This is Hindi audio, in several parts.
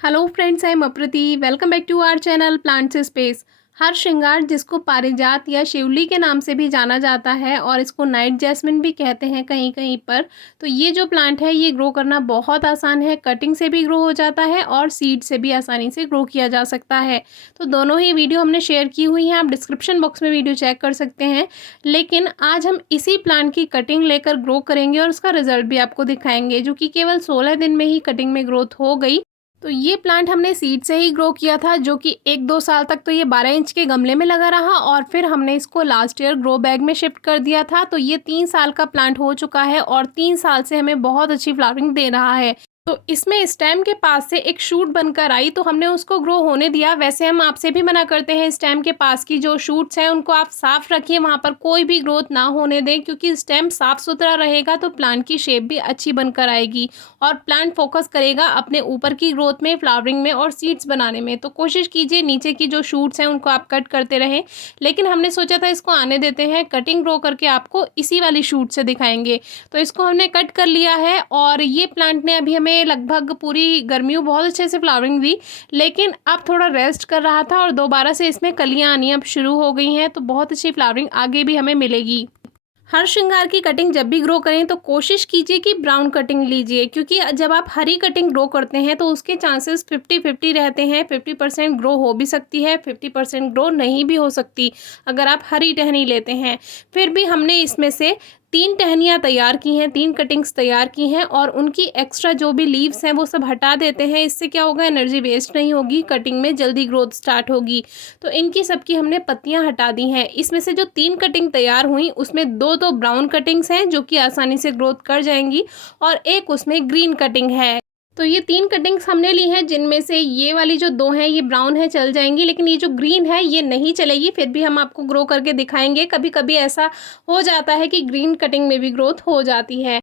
Hello friends, I am Aprati. Welcome back to our channel plants space. हर श्रृंगार, जिसको पारिजात या शिवली के नाम से भी जाना जाता है और इसको नाइट जैस्मिन भी कहते हैं कहीं कहीं पर। तो ये जो प्लांट है ये ग्रो करना बहुत आसान है। कटिंग से भी ग्रो हो जाता है और सीड से भी आसानी से ग्रो किया जा सकता है। तो दोनों ही वीडियो हमने शेयर की हुई हैं, आप डिस्क्रिप्शन बॉक्स में वीडियो चेक कर सकते हैं। लेकिन आज हम इसी प्लांट की कटिंग लेकर ग्रो करेंगे और उसका रिजल्ट भी आपको दिखाएंगे, जो कि केवल 16 दिन में ही कटिंग में ग्रोथ हो गई। तो ये प्लांट हमने सीड से ही ग्रो किया था, जो कि 1-2 साल तक तो ये 12 इंच के गमले में लगा रहा और फिर हमने इसको लास्ट ईयर ग्रो बैग में शिफ्ट कर दिया था। तो ये 3 साल का प्लांट हो चुका है और 3 साल से हमें बहुत अच्छी फ्लावरिंग दे रहा है। तो इसमें स्टेम के पास से एक शूट बनकर आई, तो हमने उसको ग्रो होने दिया। वैसे हम आपसे भी मना करते हैं, स्टेम के पास की जो शूट्स हैं उनको आप साफ रखिए, वहाँ पर कोई भी ग्रोथ ना होने दें, क्योंकि स्टेम साफ सुथरा रहेगा तो प्लांट की शेप भी अच्छी बनकर आएगी और प्लांट फोकस करेगा अपने ऊपर की ग्रोथ में, फ्लावरिंग में और सीड्स बनाने में। तो कोशिश कीजिए नीचे की जो शूट्स हैं उनको आप कट करते रहें। लेकिन हमने सोचा था इसको आने देते हैं, कटिंग ग्रो करके आपको इसी वाली शूट से दिखाएंगे। तो इसको हमने कट कर लिया है और ये प्लांट ने अभी हमें लगभग पूरी गर्मियों बहुत अच्छे से फ्लावरिंग दी, लेकिन अब थोड़ा रेस्ट कर रहा था और दोबारा से इसमें कलियां आनी अब शुरू हो गई हैं। तो बहुत अच्छी फ्लावरिंग आगे भी हमें मिलेगी। हर श्रृंगार की कटिंग जब भी ग्रो करें तो कोशिश कीजिए कि ब्राउन कटिंग लीजिए, क्योंकि जब आप हरी कटिंग ग्रो करते हैं तो उसके चांसेस 50-50 रहते हैं। 50% ग्रो हो भी सकती है, 50% ग्रो नहीं भी हो सकती अगर आप हरी टहनी लेते हैं। फिर भी हमने इसमें से 3 टहनियाँ तैयार की हैं, 3 कटिंग्स तैयार की हैं और उनकी एक्स्ट्रा जो भी लीव्स हैं वो सब हटा देते हैं। इससे क्या होगा, एनर्जी वेस्ट नहीं होगी, कटिंग में जल्दी ग्रोथ स्टार्ट होगी। तो इनकी सबकी हमने पत्तियां हटा दी हैं। इसमें से जो 3 कटिंग तैयार हुई उसमें 2 तो ब्राउन कटिंग्स हैं जो कि आसानी से ग्रोथ कर जाएंगी और एक उसमें ग्रीन कटिंग है। तो ये 3 कटिंग्स हमने ली हैं, जिनमें से ये वाली जो 2 हैं ये ब्राउन है, चल जाएंगी, लेकिन ये जो ग्रीन है ये नहीं चलेगी। फिर भी हम आपको ग्रो करके दिखाएंगे। कभी कभी ऐसा हो जाता है कि ग्रीन कटिंग में भी ग्रोथ हो जाती है।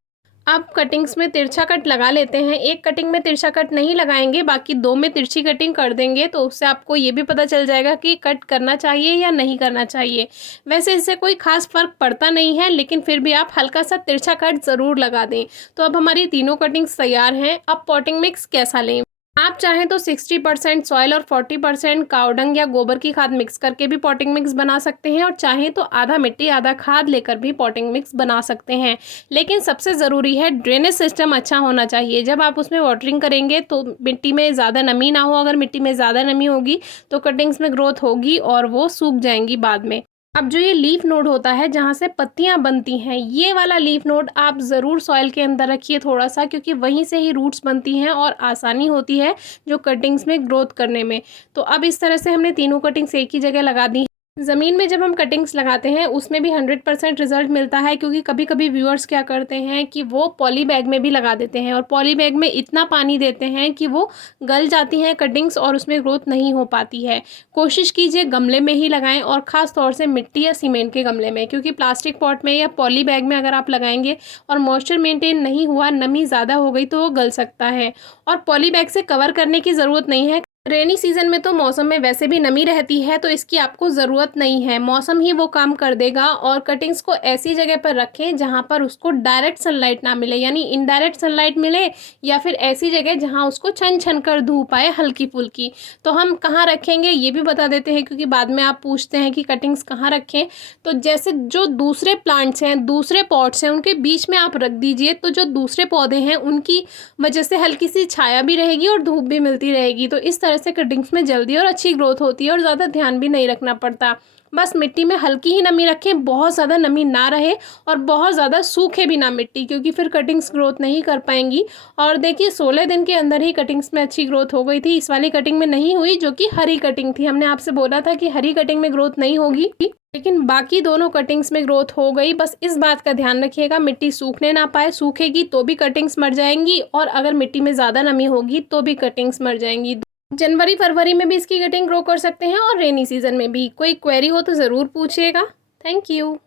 अब कटिंग्स में तिरछा कट लगा लेते हैं। एक कटिंग में तिरछा कट नहीं लगाएंगे, बाकी 2 में तिरछी कटिंग कर देंगे, तो उससे आपको ये भी पता चल जाएगा कि कट करना चाहिए या नहीं करना चाहिए। वैसे इससे कोई खास फर्क पड़ता नहीं है, लेकिन फिर भी आप हल्का सा तिरछा कट ज़रूर लगा दें। तो अब हमारी तीनों कटिंग्स तैयार हैं। अब पॉटिंग मिक्स कैसा लें, आप चाहें तो 60% सॉइल और 40% कावडंग या गोबर की खाद मिक्स करके भी पॉटिंग मिक्स बना सकते हैं और चाहें तो आधा मिट्टी आधा खाद लेकर भी पॉटिंग मिक्स बना सकते हैं। लेकिन सबसे ज़रूरी है ड्रेनेज सिस्टम अच्छा होना चाहिए। जब आप उसमें वाटरिंग करेंगे तो मिट्टी में ज़्यादा नमी ना हो। अगर मिट्टी में ज़्यादा नमी होगी तो कटिंग्स में ग्रोथ होगी और वो सूख जाएंगी बाद में। अब जो ये लीफ नोड होता है जहाँ से पत्तियाँ बनती हैं, ये वाला लीफ नोड आप ज़रूर सॉइल के अंदर रखिए थोड़ा सा, क्योंकि वहीं से ही रूट्स बनती हैं और आसानी होती है जो कटिंग्स में ग्रोथ करने में। तो अब इस तरह से हमने तीनों कटिंग्स एक ही जगह लगा दी। ज़मीन में जब हम कटिंग्स लगाते हैं उसमें भी 100% रिजल्ट मिलता है, क्योंकि कभी कभी व्यूअर्स क्या करते हैं कि वो पॉली बैग में भी लगा देते हैं और पॉली बैग में इतना पानी देते हैं कि वो गल जाती हैं कटिंग्स और उसमें ग्रोथ नहीं हो पाती है। कोशिश कीजिए गमले में ही लगाएं और ख़ास तौर से मिट्टी या सीमेंट के गमले में, क्योंकि प्लास्टिक पॉट में या पॉली बैग में अगर आप लगाएंगे और मॉइस्चर मेंटेन नहीं हुआ, नमी ज़्यादा हो गई तो वो गल सकता है। और पॉली बैग से कवर करने की ज़रूरत नहीं है। रेनी सीजन में तो मौसम में वैसे भी नमी रहती है, तो इसकी आपको ज़रूरत नहीं है, मौसम ही वो काम कर देगा। और कटिंग्स को ऐसी जगह पर रखें जहाँ पर उसको डायरेक्ट सनलाइट ना मिले, यानी इनडायरेक्ट सनलाइट मिले, या फिर ऐसी जगह जहाँ उसको छन छन कर धूप आए हल्की फुल्की। तो हम कहाँ रखेंगे ये भी बता देते हैं, क्योंकि बाद में आप पूछते हैं कि कटिंग्स कहाँ रखें। तो जैसे जो दूसरे प्लांट्स हैं, दूसरे पॉट्स हैं, उनके बीच में आप रख दीजिए, तो जो दूसरे पौधे हैं उनकी वजह से हल्की सी छाया भी रहेगी और धूप भी मिलती रहेगी। तो इस तरह से कटिंग्स में जल्दी और अच्छी ग्रोथ होती है और ज़्यादा ध्यान भी नहीं रखना पड़ता। बस मिट्टी में हल्की ही नमी रखें, बहुत ज़्यादा नमी ना रहे और बहुत ज़्यादा सूखे भी ना मिट्टी, क्योंकि फिर कटिंग्स ग्रोथ नहीं कर पाएंगी। और देखिए 16 दिन के अंदर ही कटिंग्स में अच्छी ग्रोथ हो गई थी। इस वाली कटिंग में नहीं हुई, जो कि हरी कटिंग थी। हमने आपसे बोला था कि हरी कटिंग में ग्रोथ नहीं होगी, लेकिन बाकी दोनों कटिंग्स में ग्रोथ हो गई। बस इस बात का ध्यान रखिएगा मिट्टी सूखने ना पाए, सूखेगी तो भी कटिंग्स मर जाएंगी और अगर मिट्टी में ज़्यादा नमी होगी तो भी कटिंग्स मर जाएंगी। जनवरी फरवरी में भी इसकी कटिंग ग्रो कर सकते हैं और रेनी सीजन में भी। कोई क्वेरी हो तो ज़रूर पूछिएगा। Thank you.